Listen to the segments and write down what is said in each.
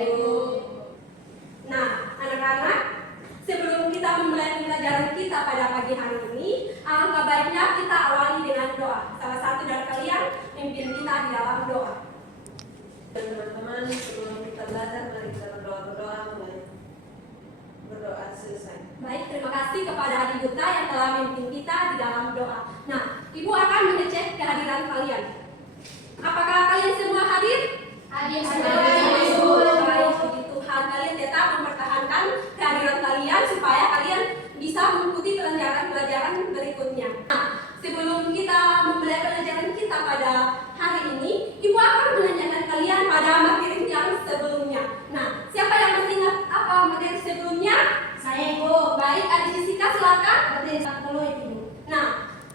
Ibu. Nah, anak-anak, sebelum kita memulai pembelajaran kita pada pagi hari ini, alangkah baiknya kita awali dengan doa. Salah satu dari kalian memimpin kita di dalam doa. Teman-teman, sebelum kita belajar, mari kita berdoa mulai berdoa selesai. Baik, terima kasih kepada adik Yuta yang telah memimpin kita di dalam doa. Nah, Ibu akan mengecek kehadiran kalian. Apakah kalian semua hadir? Hadir semua, Ibu. Baik, puji Tuhan, kalian tetap mempertahankan kehadiran kalian supaya kalian bisa mengikuti pelajaran-pelajaran berikutnya. Nah, sebelum kita memulai pelajaran kita pada hari ini, Ibu akan menanyakan kalian pada materi yang sebelumnya. Nah, siapa yang masih ingat apa materi sebelumnya? Saya, Ibu. Baik, adik Jessica silakan. Materi psikologi, Ibu. Nah,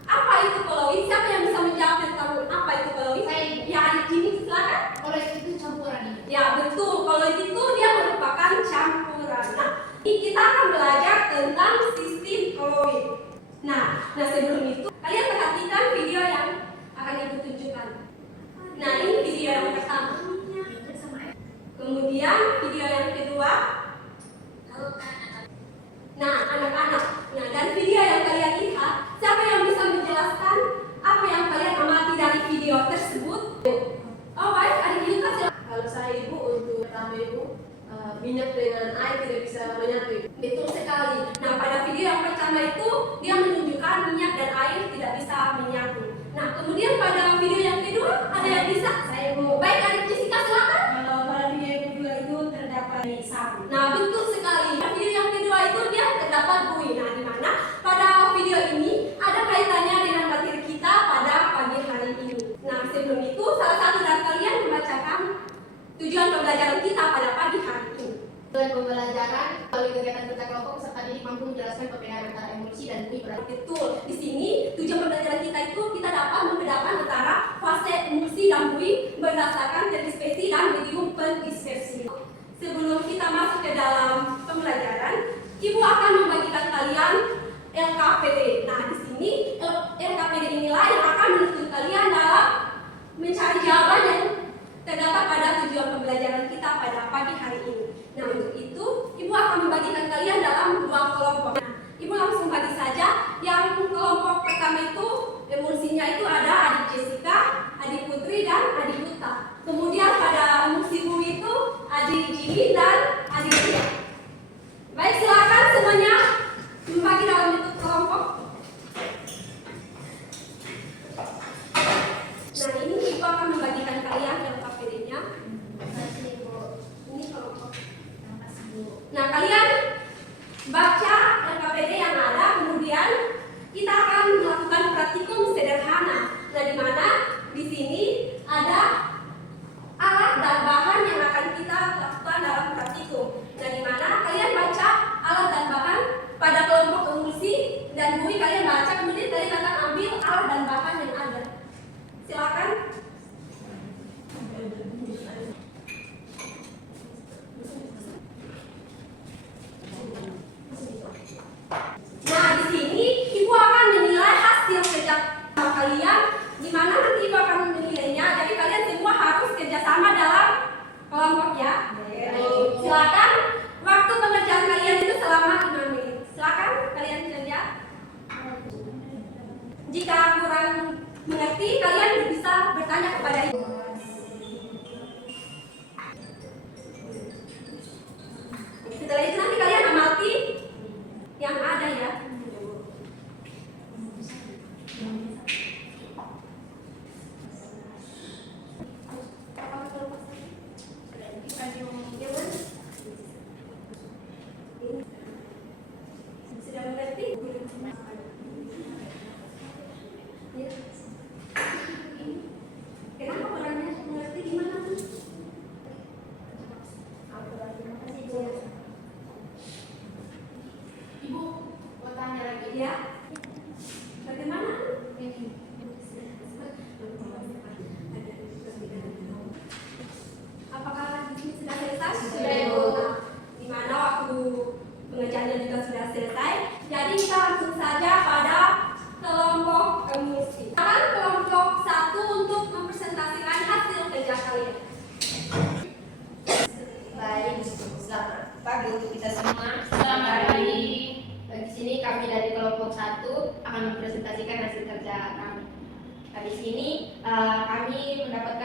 apa itu koloid? Siapa yang bisa menjawab tentang apa itu koloid? Saya. Ya, adik Jimmy silakan. Koloid itu campuran, Ibu. Ya, betul. Koloid itu dia merupakan campuran. Nah, ini kita akan belajar tentang sistem koloid. Nah, sebelum itu kalian perhatikan video yang akan Ibu tunjukkan. Nah, ini video yang pertama. Kemudian video yang kedua. Nah, anak-anak. Nah, dari video yang kalian lihat, siapa yang bisa menjelaskan apa yang kalian amati dari video tersebut? Oh, baik, adik Yuta silakan. Kalau saya Ibu, untuk pertama Ibu, minyak dengan air tidak bisa menyatu, Ibu. Betul sekali. Nah, pada video yang pertama itu dia menunjukkan minyak dan air tidak bisa menyatu. Nah, kemudian pada video yang kedua ada yang bisa? Saya, Bu. Baik, adik Jessica silakan. Kalau pada video yang kedua itu terdapat sabu. Nah, betul sekali. Pada video yang kedua itu dia terdapat buih. Nah, di mana pada video ini ada kaitannya dengan materi kita pada pagi hari ini. Nah, sebelum itu salah satu dari kalian membacakan tujuan pembelajaran kita pada pagi hari ini. Tujuan pembelajaran melalui kegiatan kerja kelompok serta didik mampu menjelaskan perbedaan antara emosi dan buih. Betul. Di sini tujuan pembelajaran kita itu kita dapat membedakan antara fase emulsi dan buih berdasarkan terdispersi dan medium pendispersi. Sebelum kita masuk ke dalam pembelajaran, Ibu akan membagikan kalian LKPD. Nah, di sini LKPD inilah yang akan menuntun kalian dalam mencari jawaban yang terdapat pada tujuan pembelajaran kita pada pagi hari ini. Nah, untuk itu Ibu akan membagikan kalian dalam dua kelompok. Nah, Ibu langsung bagi saja. Yang kelompok pertama itu emulsinya itu ada adik Jessica, adik Putri, dan adik Yuta. Kemudian pada emulsi buih itu adik Jimmy dan adik Ria. Baik, silakan semuanya membagi dalam bentuk kelompok. Nah, ini Ibu akan membagikan kalian LKPD-nya. Ini kelompok. Nah, kalian baca LKPD yang ada, kemudian kita akan melakukan praktikum sederhana. Nah,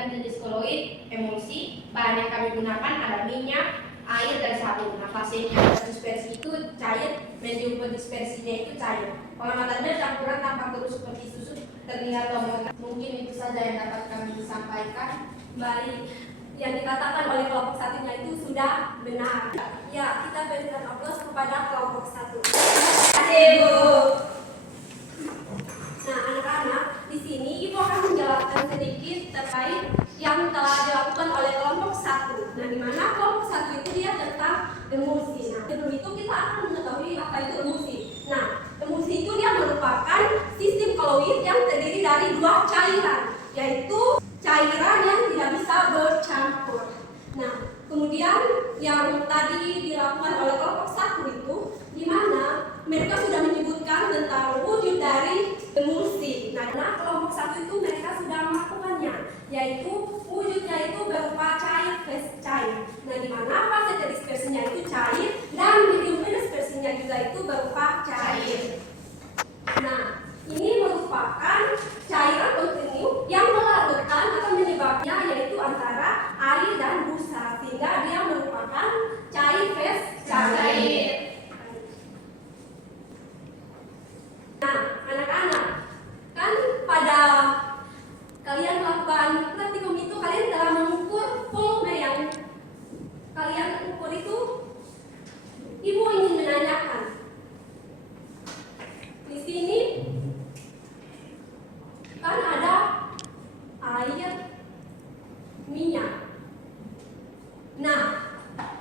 menggunakan jenis koloid emulsi. Bahan yang kami gunakan ada minyak, air, dan sabun. Nah, fasenya dispersi itu cair, medium dispersinya itu cair. Pengamatannya campuran tampak terus seperti susu, terlihat longgar. Mungkin itu saja yang dapat kami sampaikan. Baik, yang dikatakan oleh kelompok satunya itu sudah benar. Ya, kita berikan aplaus kepada kelompok satu. Terima kasih, Bu. Nah, anak-anak, di sini Ibu akan menjelaskan sedikit terkait yang telah dilakukan oleh kelompok satu. Nah, di mana kelompok satu itu dia tentang emulsi. Nah, sebelum itu kita akan mengetahui apa itu emulsi. Nah, emulsi itu dia merupakan sistem koloid yang terdiri dari dua cairan, yaitu cairan yang tidak bisa bercampur. Nah, kemudian yang tadi dilakukan oleh kelompok satu itu, di mana mereka sudah menyebutkan tentang wujud dari emulsi. Nah, kelompok satu itu mereka sudah melakukannya, yaitu wujudnya itu berupa cair fase cair. Nah, di mana fase dispersinya itu cair dan medium dispersinya juga itu berupa cair. Nah, ini merupakan cairan kontinu yang melarutkan atau menyebabnya yaitu antara air dan busa, sehingga dia merupakan cair fase cair. Nah, anak-anak, kan pada kalian melakukan praktikum itu kalian telah mengukur volume yang kalian ukur itu. Ibu ingin menanyakan, di sini kan ada air, minyak. Nah,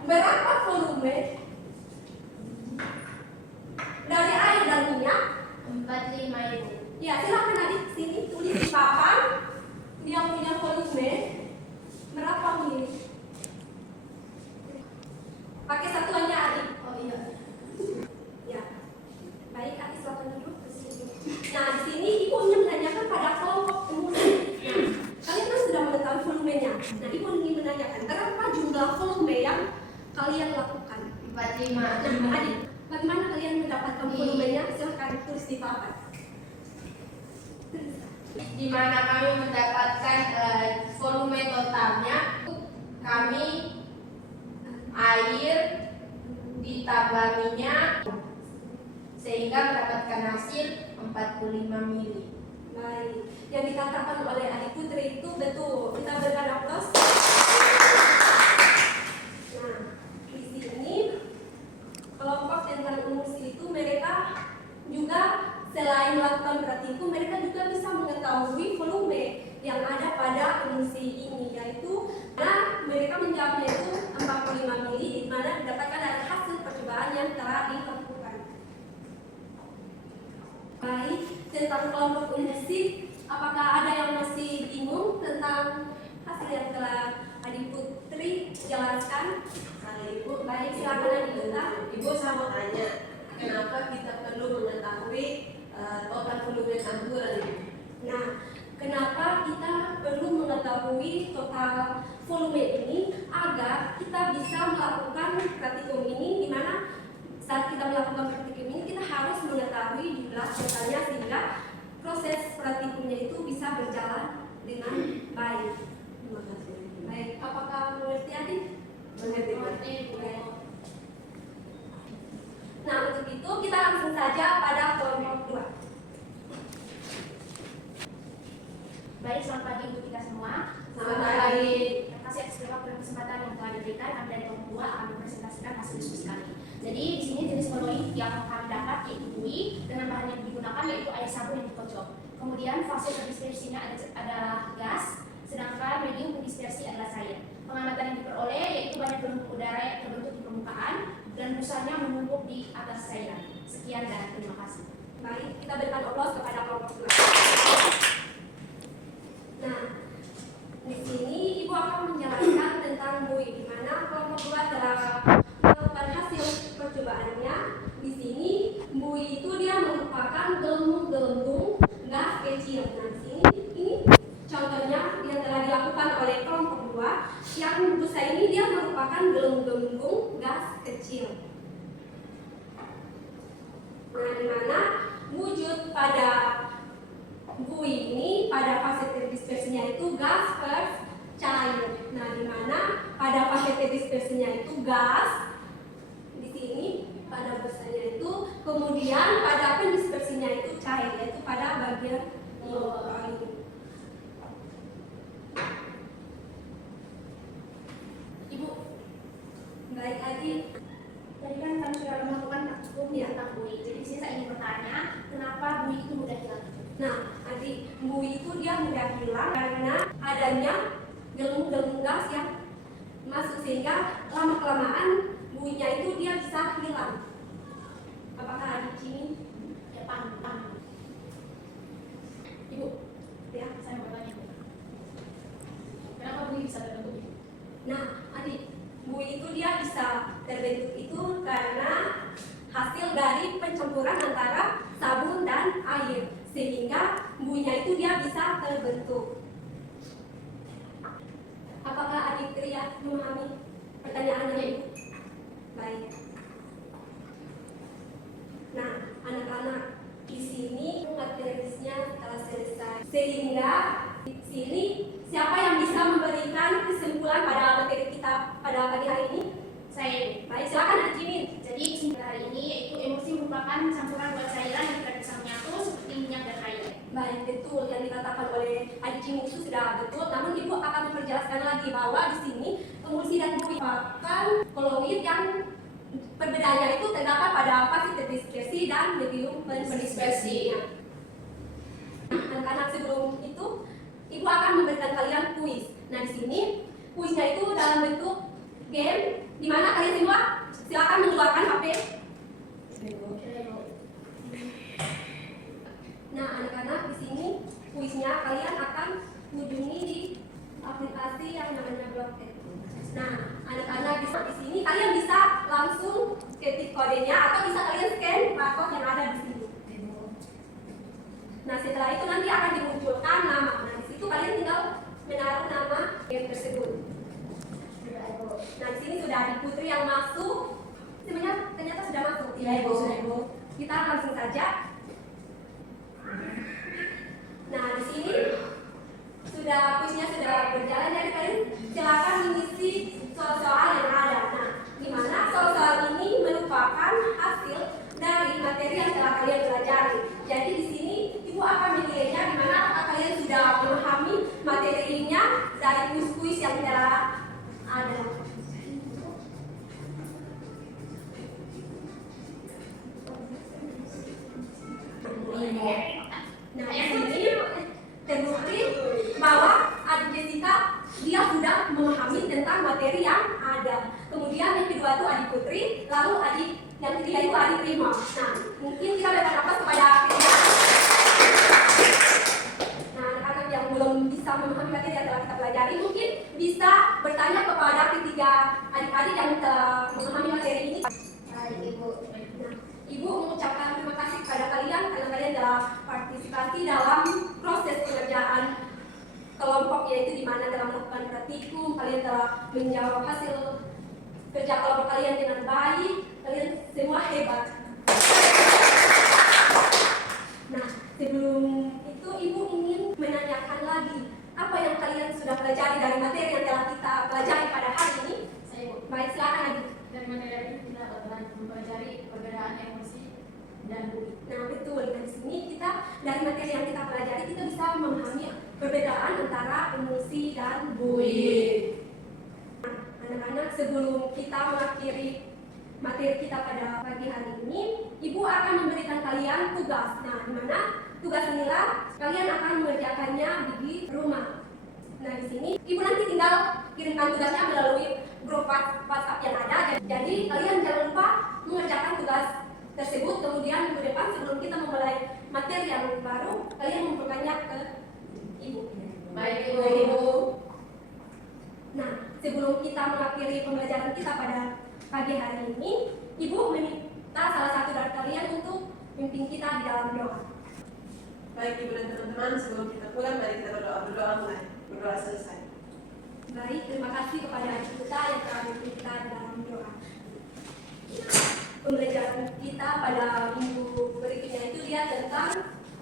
berapa volume dari air dan minyak? 45 Ibu. Ya, silakan adik sini tulis di papan. Dia punya volume berapa mili? Pakai satuannya adik. Oh iya. Ya. Baik, adik silakan duduk di sini. Nah, di sini Ibu ingin menanyakan pada kelompok emulsi. Nah, kalian kan sudah mengetahui volumenya. Nah, Ibu ingin menanyakan berapa jumlah volume yang kalian lakukan? 45. Nah, adik, bagaimana kalian mendapatkan volumenya? Silakan tulis di papan. Di mana kami mendapatkan volume totalnya, kami air ditambah minyak sehingga mendapatkan hasil 45 mili. Baik, yang dikatakan oleh adik Putri itu betul. Kita berikan aplaus. Nah, di sini kelompok tentang emulsi itu mereka juga selain melakukan praktikum, mereka juga bisa mengetahui volume yang ada pada emulsi ini, yaitu mereka menjawabnya itu 45 mili, di mana didapatkan dari hasil percobaan yang telah dilakukan. Baik, tentang kelompok emulsi, apakah ada yang masih bingung tentang hasil yang telah Adik Putri jelaskan? Ibu, Baik, silakan Adik Yuta. Ibu saya mau tanya, kenapa kita perlu mengetahui total volume campuran ini? Nah, kenapa kita perlu mengetahui total volume ini agar kita bisa melakukan praktikum ini, di mana saat kita melakukan praktikum ini kita harus mengetahui jumlah totalnya sehingga proses praktikumnya itu bisa berjalan dengan baik. Terima kasih. Baik, apakah mengerti adik? Mengerti. Nah, untuk itu kita langsung saja pada kelompok 2. Baik, selamat pagi untuk kita semua. Selamat pagi. Terima kasih atas waktu dan kesempatan yang telah diberikan. Kami dari kelompok 2 akan mempresentasikan hasil diskusi kami. Jadi di sini jenis koloid yang kami dapat yaitu bui dengan bahan yang digunakan yaitu air sabun yang dikocok. Kemudian fase terdispersinya adalah gas, sedangkan medium dispersi adalah cair. Pengamatan yang diperoleh yaitu banyak belenggu udara yang terbentuk di permukaan dan busanya menumpuk di atas cairan. Sekian dan terima kasih. Baik, kita berikan aplaus kepada kelompok 2. Nah, di sini Ibu akan menjelaskan tentang bui, di mana kelompok 2 telah melakukan hasil percobaannya. Di sini bui itu dia merupakan gelembung-gelembung gas kecil. Nah, di sini ini contohnya yang telah dilakukan oleh kelompok 2. Yang busa ini dia merupakan gelembung-gelembung gas kecil. Nah, di mana wujud pada bui ini pada fase terdispersinya itu gas first, dispersinya itu gas di sini pada besarnya itu, kemudian pada pendispersinya itu cair, yaitu pada bagian ini. Ibu, Baik, adik. tadi kan kami sudah melakukan praktikum tentang bui. Jadi di sini saya ingin bertanya, kenapa bui itu mudah hilang? Nah, adik, bui itu dia mudah hilang karena adanya gelembung-gelembung gas yang masuk, sehingga lama-kelamaan buinya itu dia bisa hilang. Apakah adik ini? Ya, paham. Ibu, Ya. saya mau bertanya, Bu. Kenapa bui bisa terbentuk? Nah, adik, bui itu dia bisa terbentuk itu karena hasil dari pencampuran antara sabun dan air, sehingga buinya itu dia bisa terbentuk. Apakah adik Ria memahami pertanyaannya, Ibu? Baik. Nah, anak-anak, di sini materinya telah selesai, sehingga di sini siapa yang bisa memberikan kesimpulan pada materi kita pada pagi hari ini? Saya, Baik, silakan Adik Jimin. jadi kesimpulan hari ini yaitu emosi merupakan campuran dua cairan yang tidak bisa menyatu seperti minyak dan air. Baik, betul yang dikatakan oleh Adik Jimin itu sudah betul. Namun Ibu akan memperjelaskan lagi bahwa di sini emulsi dan bui merupakan koloid yang perbedaannya itu terdapat pada fase terdispersi dan medium pendispersi. Nah, anak-anak, sebelum itu Ibu akan memberikan kalian kuis. Nah, di sini kuisnya itu dalam bentuk game, di mana kalian semua silakan mengeluarkan HP. Nah, anak-anak, di sini kuisnya kalian akan kunjungi di aplikasi yang namanya Blockhead. Nah, anak-anak di sini kalian bisa langsung ketik kodenya atau bisa kalian scan barcode yang ada di sini. Nah, setelah itu nanti akan dimunculkan nama. Nah, di situ kalian tinggal menaruh nama game tersebut. Nah, di sini sudah ada Putri yang masuk. Sebenarnya ternyata sudah masuk. Iya, Ibu, sudah, Ibu. Kita langsung saja. Nah, di sini sudah kuisnya sudah berjalan, jadi kalian silakan mengisi soal-soal yang ada. Nah, di mana soal-soal ini merupakan hasil dari materi yang telah kalian pelajari. Jadi di sini Ibu akan menilainya di mana apakah kalian sudah memahami materinya dari kuis-kuis yang telah ada. Nah, di sini terbukti bahwa Adik Jessica dia sudah memahami tentang materi yang ada. Kemudian yang kedua itu Adik Putri, lalu adik yang ketiga itu Adik Rima. Nah, mungkin kita berikan nafas kepada ketiga. Nah, anak-anak yang belum bisa memahami materi yang telah kita pelajari mungkin bisa bertanya kepada ketiga adik-adik yang telah memahami materi ini. Baik, Ibu. Nah, Ibu mengucapkan terima kasih kepada kalian karena kalian telah partisipasi dalam proses pengerjaan kelompok, yaitu di mana telah melakukan praktikum, kalian telah menjawab hasil kerja kelompok kalian dengan baik, kalian semua hebat. Nah, sebelum itu Ibu ingin menanyakan lagi apa yang kalian sudah pelajari dari materi yang telah kita pelajari pada hari ini. Saya, Ibu. Baik, silakan lagi. Dari materi ini kita telah mempelajari perbedaan emosi dan bui. Nah, betul. Nah, di sini kita dari materi yang kita pelajari kita bisa memahami perbedaan antara emosi dan bui. Nah, anak-anak, sebelum kita mengakhiri materi kita pada pagi hari ini, Ibu akan memberikan kalian tugas. Nah, di mana tugas inilah kalian akan mengerjakannya di rumah. Nah, di sini Ibu nanti tinggal kirimkan tugasnya melalui grup WhatsApp yang ada. Jadi kalian jangan lupa mengerjakan tugas tersebut. Kemudian minggu depan sebelum kita memulai materi yang baru, kalian mengumpulkannya ke Ibu. Baik, Ibu. Baik, Ibu. Nah, sebelum kita mengakhiri pembelajaran kita pada pagi hari ini, Ibu meminta salah satu dari kalian untuk memimpin kita di dalam doa. Baik, Ibu dan teman-teman, sebelum kita pulang, mari kita berdoa mulai. Berdoa selesai. Baik, terima kasih kepada adik kita yang telah memimpin kita di dalam doa. Pembelajaran kita pada minggu berikutnya itu dia tentang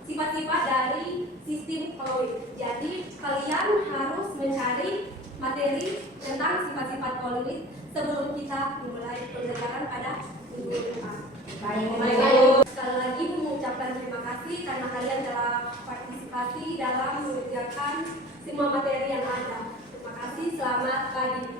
sifat-sifat dari sistem koloid. Jadi kalian harus mencari materi tentang sifat-sifat poluit sebelum kita memulai pembelajaran pada minggu depan. Baik. Sekali lagi mengucapkan terima kasih karena kalian telah partisipasi dalam mengerjakan semua materi yang ada. Terima kasih, selamat pagi.